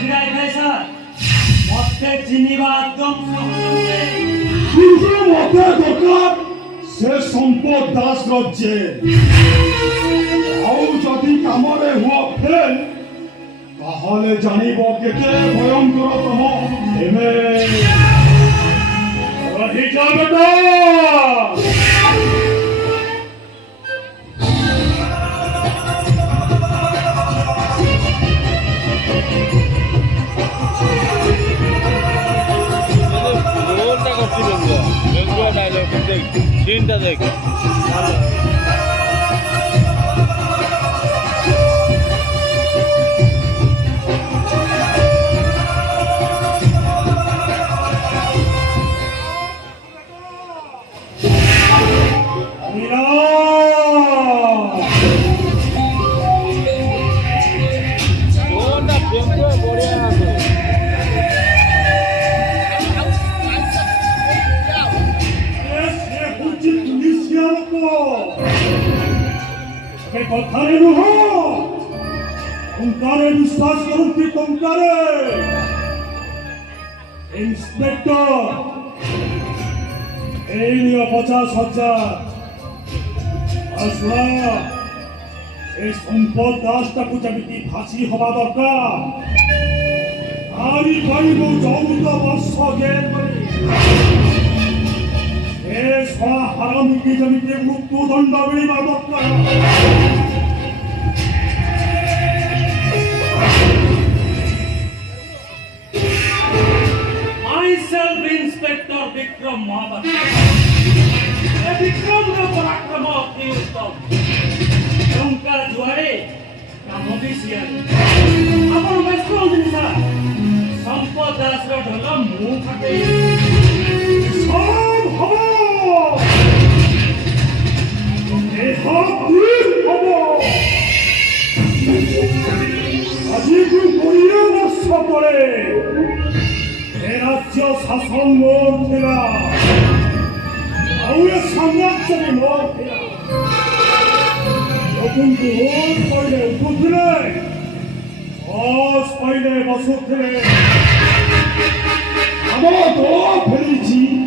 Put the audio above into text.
জিরাই খাই স্যার মতে চিনিবা একদম কিন্তু মতে দরকার সে সম্পদ দাস রাজ্যে ଆଉ ଯଦି କାମରେ ହୁଅ ଫେଲ୍ ତାହେଲେ ଜାଣିବ କେତେ ଭୟଙ୍କର ତମ ଏବେ ରହିଯା ବେଟା सीनটা देख କଥାରେ ନୁହଁ ଟଙ୍କାରେ ବିଶ୍ୱାସ କରନ୍ତି ଟଙ୍କାରେ ଇନ୍ସପେକ୍ଟର ଏଇ ନିଅ 50,000 ଶୁଣ ଏ ସମ୍ପଦ ଦାସଟାକୁ ଯେମିତି ଫାଶୀ ହବା ଦରକାର ଆରି ପାଇଁ ମୁଁ 14 ବର୍ଷ ଜେଲ୍ କରି ଏ ଶଳା ହାରାମିକି ଯେମିତି ମୃତ୍ୟୁଦଣ୍ଡ ମିଳିବା ଦରକାର इंस्पेक्टर विक्रम महापात्र विक्रम का पराक्रम अति उत्तम टंका जुआरे काम भी सियारे अपन व्यस्त होते सर संपद दास रो ढोल मुंह फाटे सब हबो ए हाथ हबो আজি কো কইরা বর্ষ পরে राज्य शासन मोर थिला आउ साम्राज्य भी मोर थिला लोकन को रोज पहले उठुथिले बस पहले बसुथिले हम तो फेलिछि